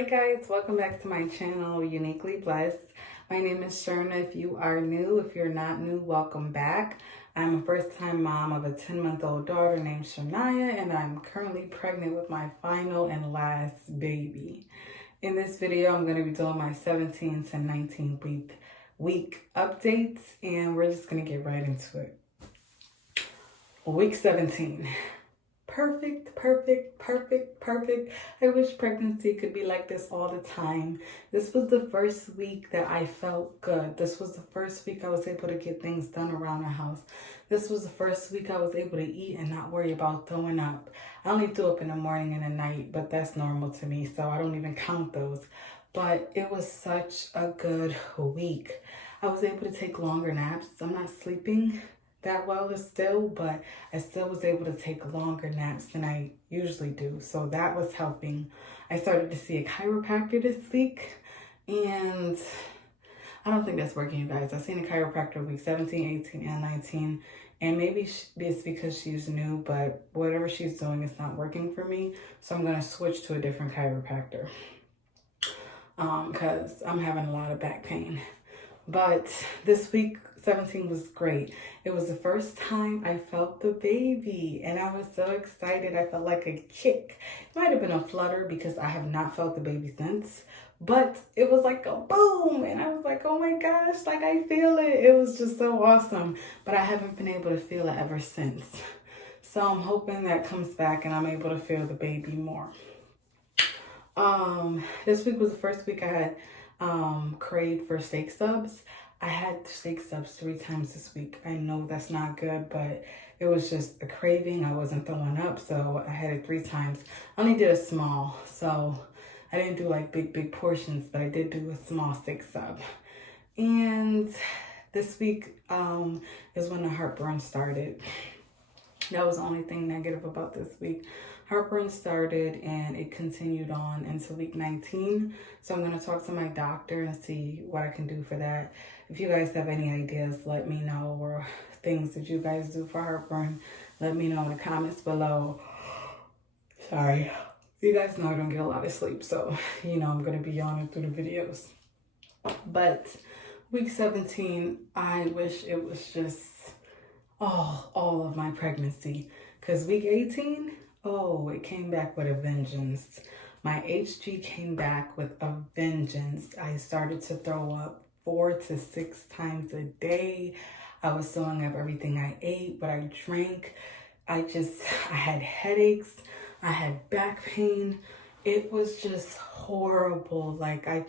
Hi guys, welcome back to my channel, Uniquely Blessed. My name is Sherna. If you are new, if you're not new, welcome back. I'm a first-time mom of a 10-month-old daughter named Shania, and I'm currently pregnant with my final and last baby. In this video, I'm going to be doing my 17 to 19 week updates, and we're just going to get right into it. Week 17. Perfect. I wish pregnancy could be like this all the time. This was the first week that I felt good. This was the first week I was able to get things done around the house. This was the first week I was able to eat and not worry about throwing up. I only threw up in the morning and the night, but that's normal to me, so I don't even count those. But it was such a good week. I was able to take longer naps. I'm not sleeping that well still, but I still was able to take longer naps than I usually do, so that was helping. I started to see a chiropractor this week, and I don't think that's working, you guys. I've seen a chiropractor week 17, 18, and 19, and maybe it's because she's new, but whatever she's doing is not working for me, so I'm going to switch to a different chiropractor because I'm having a lot of back pain. But this week 17 was great. It was the first time I felt the baby, and I was so excited. I felt like a kick. It might have been a flutter because I have not felt the baby since, but it was like a boom, and I was like, oh my gosh, like I feel it. It was just so awesome, but I haven't been able to feel it ever since. So I'm hoping that comes back and I'm able to feel the baby more. This week was the first week I had craved for steak subs. I had steak subs 3 times this week. I know that's not good, but it was just a craving. I wasn't throwing up, so I had it 3 times. I only did a small, so I didn't do like big portions, but I did do a small steak sub. And this week is when the heartburn started. That was the only thing negative about this week. Heartburn started and it continued on into week 19. So I'm going to talk to my doctor and see what I can do for that. If you guys have any ideas, let me know, or things that you guys do for heartburn, let me know in the comments below. Sorry. You guys know I don't get a lot of sleep, so, I'm going to be yawning through the videos. But week 17, I wish it was just all of my pregnancy. Because week 18, it came back with a vengeance. My HG came back with a vengeance. I started to throw up 4 to 6 times a day. I was throwing up everything I ate, what I drank. I had headaches. I had back pain. It was just horrible. Like I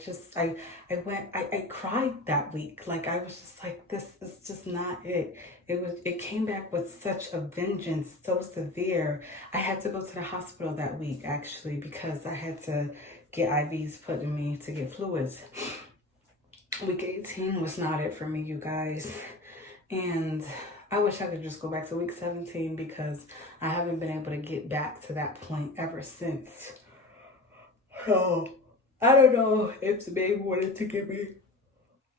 cried that week. Like I was just like, this is just not it. It came back with such a vengeance, so severe. I had to go to the hospital that week actually because I had to get IVs put in me to get fluids. Week 18 was not it for me, you guys. And I wish I could just go back to week 17 because I haven't been able to get back to that point ever since. So, I don't know if the baby wanted to give me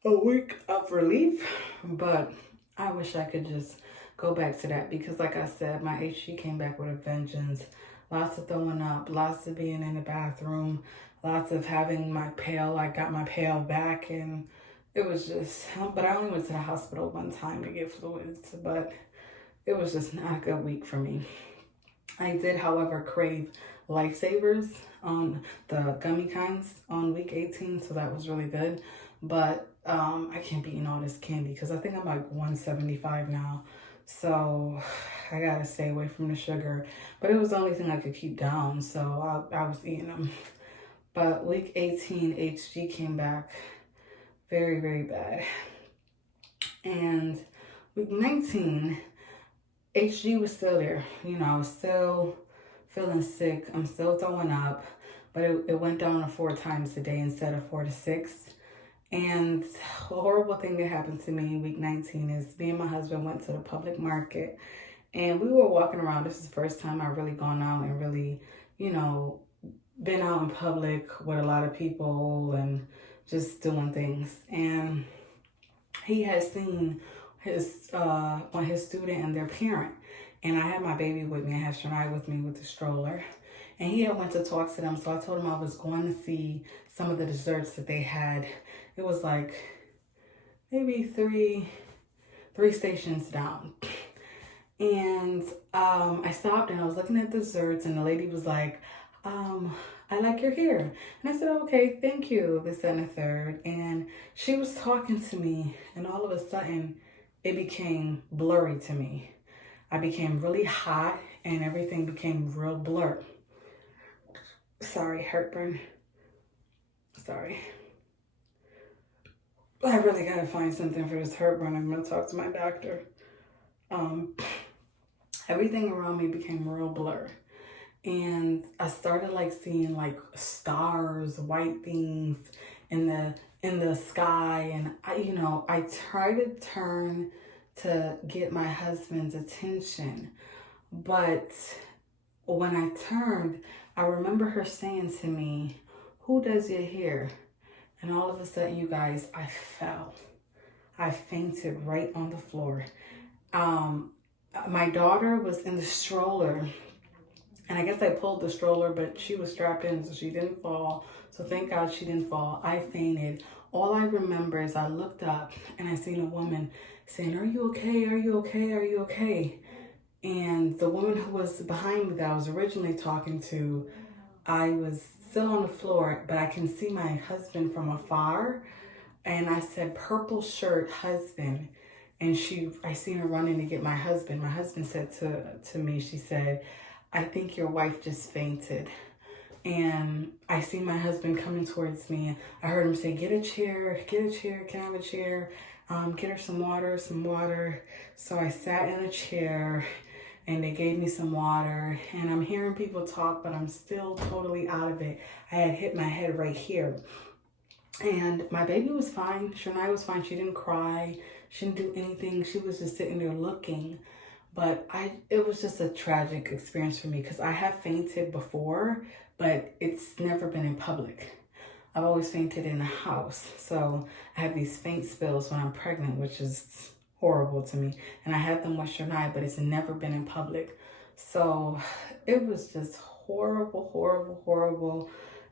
a week of relief, but I wish I could just go back to that because like I said, my HG came back with a vengeance. Lots of throwing up, lots of being in the bathroom, lots of having my pail. I got my pail back and it was just, but I only went to the hospital 1 time to get fluids, but it was just not a good week for me. I did, however, crave Lifesavers on the gummy kinds on week 18, so that was really good. But I can't be eating all this candy because I think I'm like 175 now, so I gotta stay away from the sugar. But it was the only thing I could keep down, so I was eating them. But week 18, HG came back very bad. And week 19, HG was still there. I was still feeling sick. I'm still throwing up, but it went down to 4 times a day instead of 4 to 6. And a horrible thing that happened to me in week 19 is me and my husband went to the public market and we were walking around. This is the first time I've really gone out and really, been out in public with a lot of people and just doing things. And he had seen his student and their parent. And I had my baby with me. I had Shania with me with the stroller. and he had went to talk to them. So I told him I was going to see some of the desserts that they had. It was like maybe three stations down. And I stopped and I was looking at desserts, and the lady was like, I like your hair. And I said, okay, thank you, this and the third. And she was talking to me, and all of a sudden it became blurry to me. I became really hot and everything became real blurred. Sorry, heartburn. Sorry. I really gotta find something for this heartburn. I'm gonna talk to my doctor. Everything around me became real blurred. And I started like seeing like stars, white things in the sky. And I tried to turn to get my husband's attention. But when I turned, I remember her saying to me, who does your hair? And all of a sudden, you guys, I fell. I fainted right on the floor. My daughter was in the stroller, and I guess I pulled the stroller, but she was strapped in, so she didn't fall. So thank God she didn't fall. I fainted. All I remember is I looked up and I seen a woman saying, are you okay? Are you okay? Are you okay? And the woman who was behind me that I was originally talking to, I was still on the floor, but I can see my husband from afar. And I said, purple shirt, husband. And I seen her running to get my husband. My husband said to me, she said, I think your wife just fainted. And I see my husband coming towards me. I heard him say, get a chair, can I have a chair? Get her some water. So I sat in a chair and they gave me some water, and I'm hearing people talk, but I'm still totally out of it. I had hit my head right here. And my baby was fine. Shania was fine. She didn't cry. She didn't do anything. She was just sitting there looking. But it was just a tragic experience for me because I have fainted before, but it's never been in public. I've always fainted in the house. So I have these faint spills when I'm pregnant, which is horrible to me. And I had them with Shania, but it's never been in public. So it was just horrible.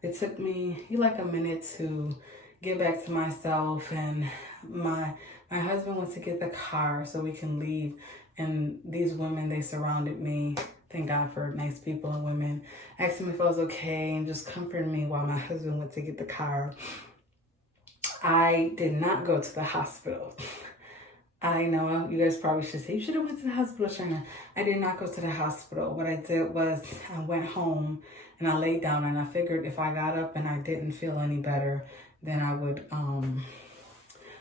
It took me like a minute to get back to myself, and my husband went to get the car so we can leave. And these women, they surrounded me. Thank God for nice people and women, asking me if I was okay and just comforting me while my husband went to get the car. I did not go to the hospital. I know you guys probably should say, you should have went to the hospital, Shana. I did not go to the hospital. What I did was I went home and I laid down, and I figured if I got up and I didn't feel any better, then I would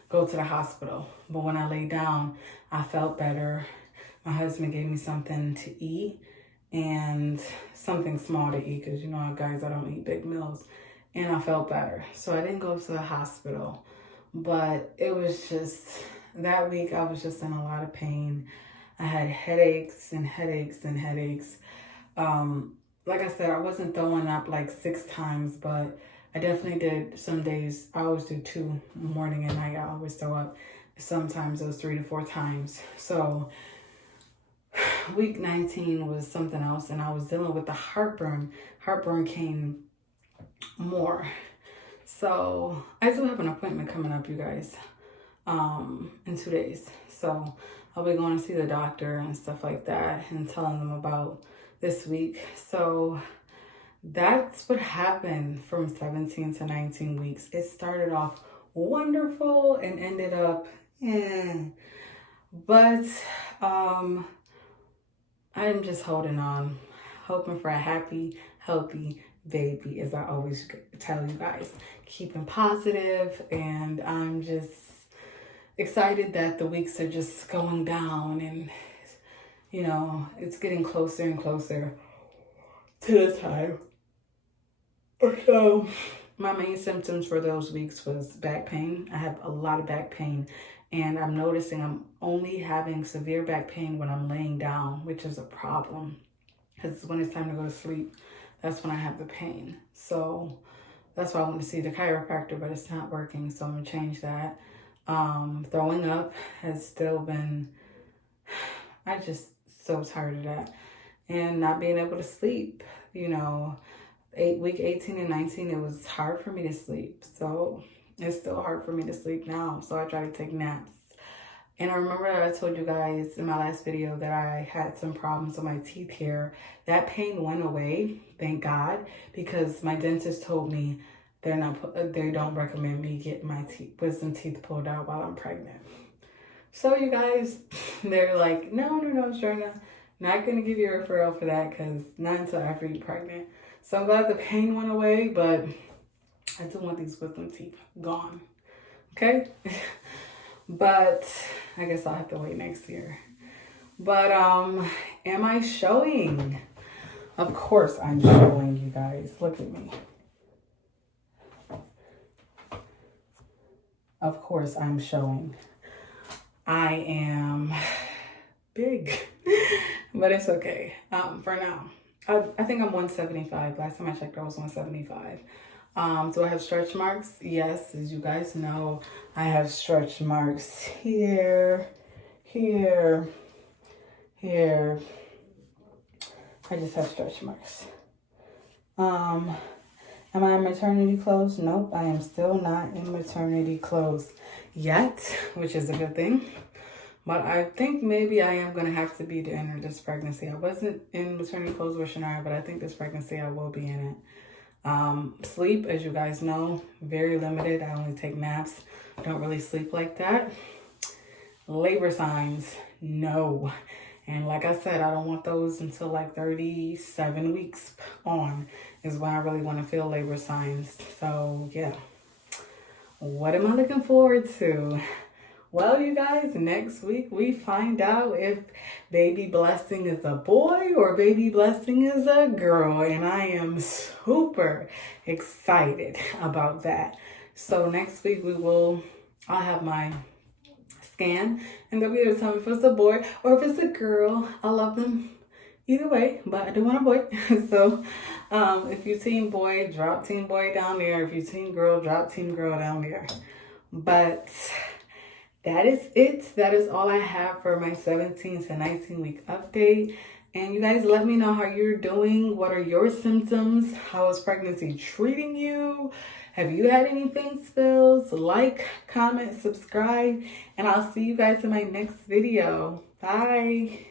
go to the hospital. But when I laid down, I felt better. My husband gave me something to eat and something small to eat because, guys, I don't eat big meals. And I felt better. So I didn't go to the hospital. But it was just, that week I was just in a lot of pain. I had headaches. Like I said, I wasn't throwing up like 6 times, but I definitely did some days. I always do 2 morning and night. I always throw up. Sometimes it was 3 to 4 times. So week 19 was something else, and I was dealing with the heartburn. Heartburn came more. So I do have an appointment coming up, you guys, in 2 days. So I'll be going to see the doctor and stuff like that and telling them about this week. So that's what happened from 17 to 19 weeks. It started off wonderful and ended up, but I'm just holding on, hoping for a happy, healthy baby, as I always tell you guys. Keeping positive, and I'm just excited that the weeks are just going down, and it's getting closer and closer to the time. So my main symptoms for those weeks was back pain. I have a lot of back pain, and I'm noticing I'm only having severe back pain when I'm laying down, which is a problem because when it's time to go to sleep, that's when I have the pain. So that's why I went to see the chiropractor, but it's not working, so I'm gonna change that. Throwing up has still been, I just so tired of that. and not being able to sleep. You know, week 18 and 19, it was hard for me to sleep. So it's still hard for me to sleep now. So I try to take naps. And I remember that I told you guys in my last video that I had some problems with my teeth here. That pain went away, thank God, because my dentist told me they don't recommend me getting my wisdom teeth pulled out while I'm pregnant. So you guys, they're like, no, Sharna, not gonna give you a referral for that because not until after you're pregnant. So I'm glad the pain went away, but I do want these wisdom teeth gone. Okay? But I guess I'll have to wait next year. But am I showing? Of course I'm showing, you guys. Look at me. Of course I'm showing. I am big, but it's okay for now. I think I'm 175. Last time I checked, I was 175. Do I have stretch marks? Yes, as you guys know, I have stretch marks here, here, here. I just have stretch marks. Am I in maternity clothes? Nope, I am still not in maternity clothes yet, which is a good thing. But I think maybe I am going to have to be to enter this pregnancy. I wasn't in maternity clothes with Shania, but I think this pregnancy I will be in it. Sleep, as you guys know, very limited. I only take naps. Don't really sleep like that. Labor signs, no. And like I said, I don't want those until like 37 weeks on is when I really want to feel labor signs. So yeah, what am I looking forward to? Well, you guys, next week we find out if baby blessing is a boy or baby blessing is a girl. And I am super excited about that. So next week I'll have my scan and they'll be able to tell me if it's a boy or if it's a girl. I love them either way, but I do want a boy. So if you team boy, drop team boy down there. If you team girl, drop team girl down there. But that is it. That is all I have for my 17 to 19 week update. And you guys let me know how you're doing. What are your symptoms? How is pregnancy treating you? Have you had any faint spills? Like, comment, subscribe, and I'll see you guys in my next video. Bye.